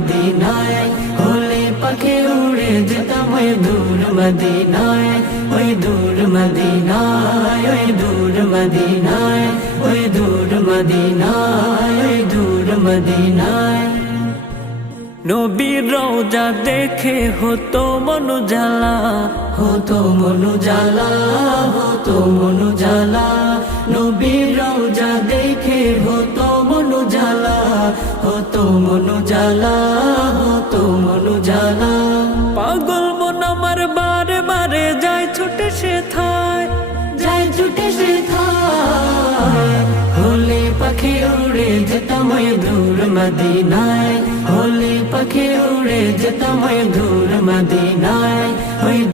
মদিনায়, হলে পাখি উড়ে যেতাম ওই দূর মদিনায়, ওই দূর মদিনায়, ওই দূর মদিনায়, ওই দূর মদিনায়, ওই দূর মদিনায়। নবীর রওজা দেখে হতো মন জ্বালা, হতো মন জ্বালা, হতো মন জ্বালা। নবীর রওজা দেখে হতো মন জ্বালা, হতো মন জ্বালা, হতো মন জ্বালা। পাগল মন আমার বারে বারে যায় ছুটে সেথায়, যায় ছুটে সেথায়। হলে পাখি উড়ে যেতাম ওই দূর মদিনায়, হলে পাখি উড়ে যেতাম ওই দূর মদিনায়,